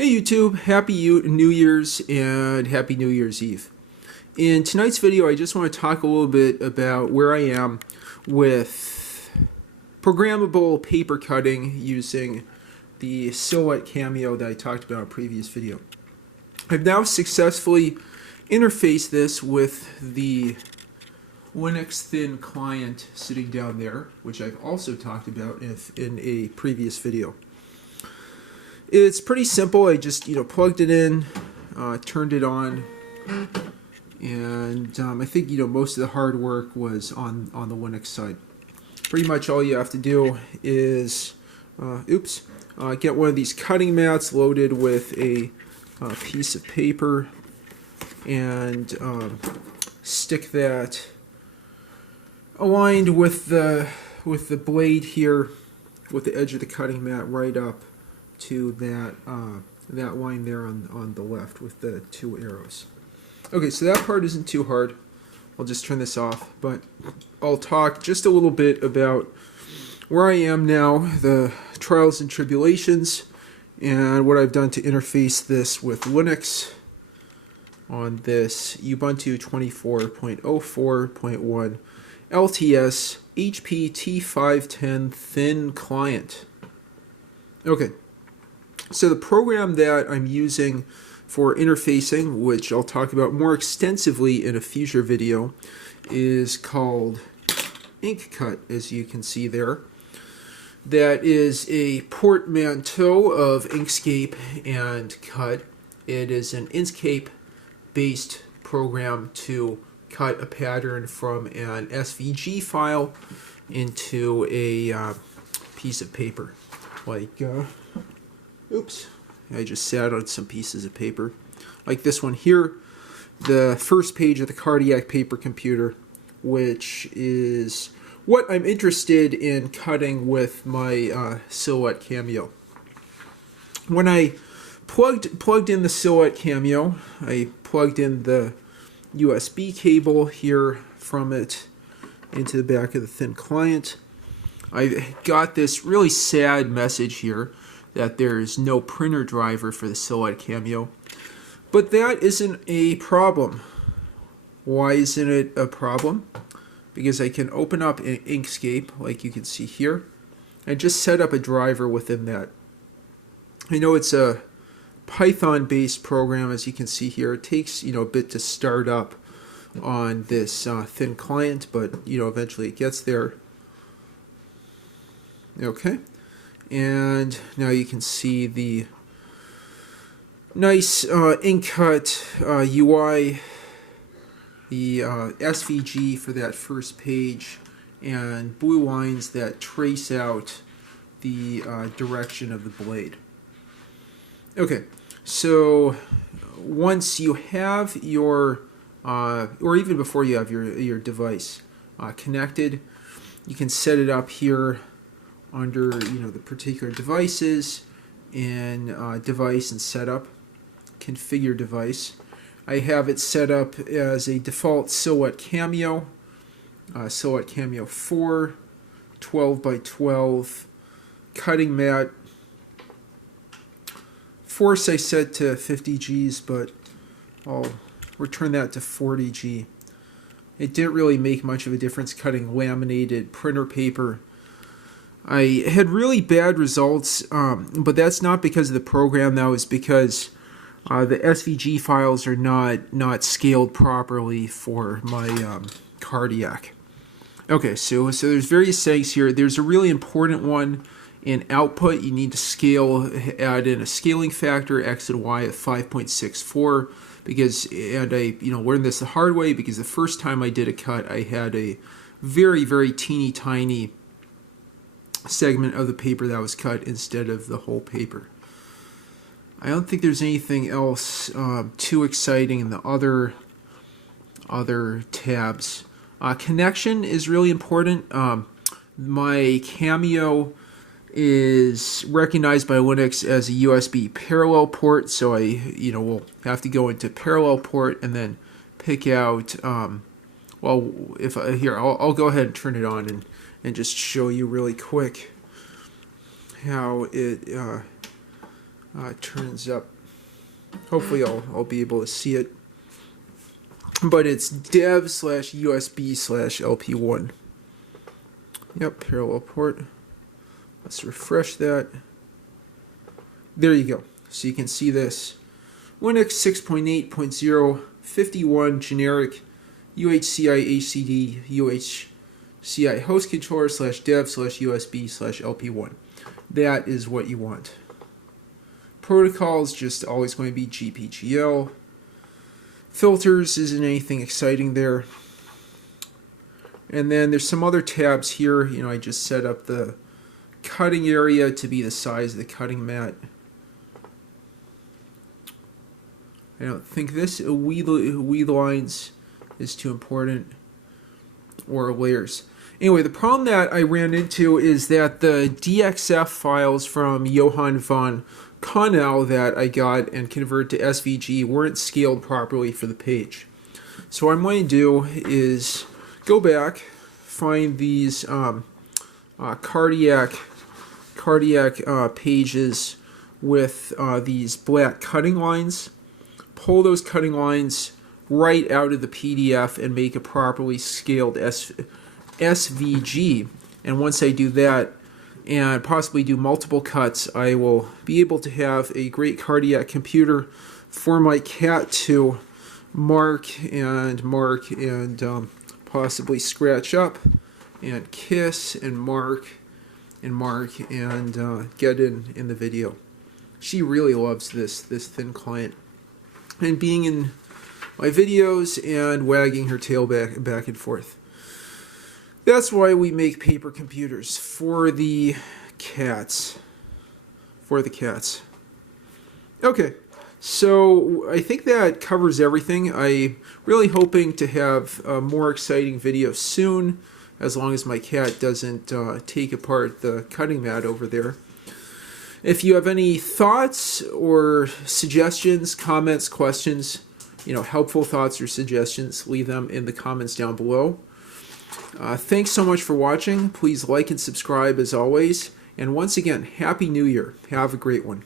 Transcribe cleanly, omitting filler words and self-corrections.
Hey YouTube, Happy New Year's and Happy New Year's Eve. In tonight's video, I just want to talk a little bit about where I am with programmable paper cutting using the Silhouette Cameo that I talked about in a previous video. I've now successfully interfaced this with the Linux thin client sitting down there, which I've also talked about in a previous video. It's pretty simple. I just plugged it in, turned it on, and I think most of the hard work was on the Linux side. Pretty much all you have to do is get one of these cutting mats loaded with a piece of paper and stick that aligned with the blade here, with the edge of the cutting mat right up to that line there on the left with the two arrows. Okay, so that part isn't too hard. I'll just turn this off, but I'll talk just a little bit about where I am now, the trials and tribulations, and what I've done to interface this with Linux on this Ubuntu 24.04.1 LTS HP T510 thin client. Okay. So the program that I'm using for interfacing, which I'll talk about more extensively in a future video, is called InkCut, as you can see there. That is a portmanteau of Inkscape and Cut. It is an Inkscape-based program to cut a pattern from an SVG file into a piece of paper, like I just sat on some pieces of paper like this one here, the first page of the cardiac paper computer, which is what I'm interested in cutting with my Silhouette Cameo. When I plugged in the Silhouette Cameo, I plugged in the USB cable here from it into the back of the thin client. I got this really sad message here that there's no printer driver for the Silhouette Cameo. But that isn't a problem. Why isn't it a problem? Because I can open up Inkscape, like you can see here, and just set up a driver within that. I know it's a Python-based program, as you can see here. It takes a bit to start up on this thin client, but eventually it gets there. Okay. And now you can see the nice InkCut UI, the SVG for that first page, and blue lines that trace out the direction of the blade. Okay, so once you have your, or even before you have your device connected, you can set it up here under the particular devices in device and setup, configure device. I have it set up as a default Silhouette Cameo, Silhouette Cameo 4, 12 by 12 cutting mat. Force I set to 50 Gs, but I'll return that to 40 G. It didn't really make much of a difference cutting laminated printer paper. I had really bad results, but that's not because of the program. That was because the SVG files are not scaled properly for my cardiac. Okay, so there's various settings here. There's a really important one in output. You need to add in a scaling factor, X and Y at 5.64, because, and I learned this the hard way, because the first time I did a cut, I had a very, very teeny tiny segment of the paper that was cut instead of the whole paper. I don't think there's anything else too exciting in the other tabs. Connection is really important. My Cameo is recognized by Linux as a USB parallel port, so I will have to go into parallel port and then pick out well, if here I'll go ahead and turn it on and just show you really quick how it turns up. Hopefully I'll be able to see it. But it's dev/USB/LP1. Yep, parallel port. Let's refresh that. There you go. So you can see this. Linux 6.8.0 51 generic UHCI HCD UHCI host controller /dev/USB/LP1. That is what you want. Protocol is just always going to be GPGL. Filters isn't anything exciting there. And then there's some other tabs here. You know, I just set up the cutting area to be the size of the cutting mat. I don't think this weed lines is too important, or layers. Anyway, the problem that I ran into is that the DXF files from Johann von Connell that I got and converted to SVG weren't scaled properly for the page. So what I'm going to do is go back, find these cardiac pages with these black cutting lines, pull those cutting lines right out of the PDF and make a properly scaled SVG. And once I do that, and possibly do multiple cuts, I will be able to have a great cardiac computer for my cat to mark and possibly scratch up and kiss and mark and get in the video. She really loves this thin client, and being in my videos and wagging her tail back and forth. That's why we make paper computers, for the cats. Okay, so I think that covers everything. I'm really hoping to have a more exciting video soon, as long as my cat doesn't take apart the cutting mat over there. If you have any thoughts or suggestions, comments, questions, helpful thoughts or suggestions, leave them in the comments down below. Thanks so much for watching. Please like and subscribe as always. And once again, Happy New Year. Have a great one.